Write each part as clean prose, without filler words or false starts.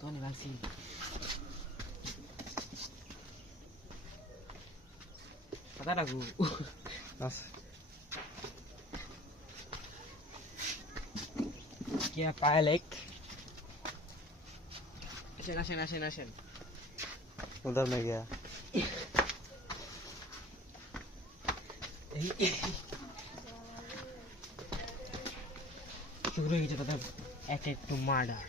Tony Maxi. Kata aku. Nas. Kia pilot. Asen. उधर में गया শুরু হয়ে গেছে তাদের এক একটু মার্ডার।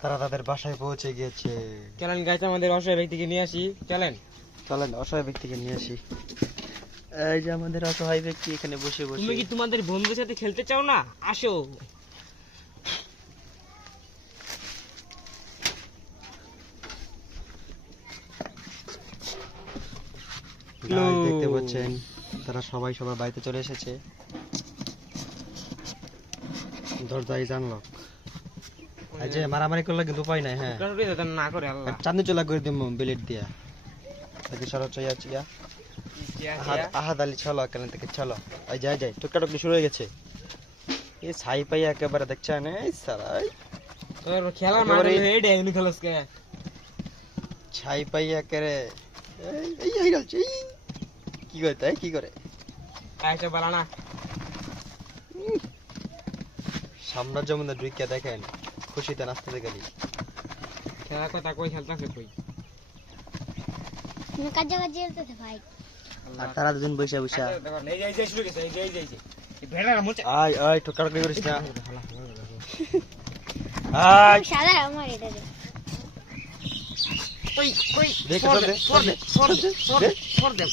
তারা তাদের বাসায় পৌঁছে গিয়েছে। চলেন গাইস আমাদের অসহায় ব্যক্তিকে নিয়ে আসি। চলেন অসহায় ব্যক্তিকে নিয়ে আসি। এই যে আমাদের অসহায় ব্যক্তি এখানে বসে বসে। তুমি কি তোমাদের বন্ধুদের সাথে খেলতে চাও না? আসো। দেখতে পাচ্ছেন তারা সবাই সবার বাড়িতে চলে এসেছে। দরজাই জানলো এই যে মারামারি করলে কিন্তু উপায় নাই। হ্যাঁ না করে আল্লাহ চাঁদনি চলা করে দিব বিলেট দিয়া তাকে সরো চয়া চিয়া আহাদ আলী চলো এখান থেকে চলো। এই যাই টুকটাটুকি শুরু হয়ে গেছে। এই ছাই পাই একেবারে দেখছেন এই সারাই তোর খেলার মাঠে হেড এগুলো খেলস কে ছাই পাই একেবারে এই হই গেল কি করে আইসা বলা না সাম্রাজ্য মধ্যে ঢুকে দেখেন খুশিতে নাচতে গেলি। খেলার কথা কই খেলতাছে কই তুমি কাজ খেলতেছে ভাই। আর তারা দুজন বসে এই যাই শুরু গেছে এই যাই ভেড়ার মুছে আয় টুকটাটুকি করিস না। আয় শালা আমার এটা দে কই দেখ সর দে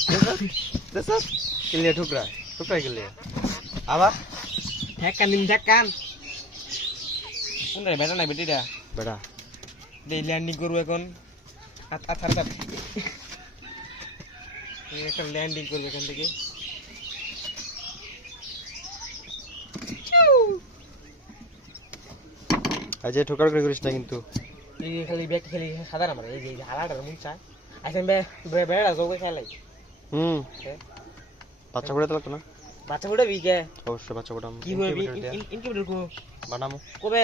কিলিয়া টুকরা কিলিয়া আবার ঢাকান কোন রে বেটা নাই বেটিটা বেটা দেই ল্যান্ডিং করব এখন আচ্ছা একটা ল্যান্ডিং করব এখান থেকে আজ ঠোকার করে করিস না কিন্তু এই খালি ব্যাক খালি সাদা আমার এই যে হালাটার মুন চায় আইছেন বেড়া জোগে খেলাই বাচ্চা পড়ে তো না বাচ্চা ফুটাবি কে অবশ্যই বাচ্চা পড়াম কি হইবি ইনকিউবেটর কো বানামু কবে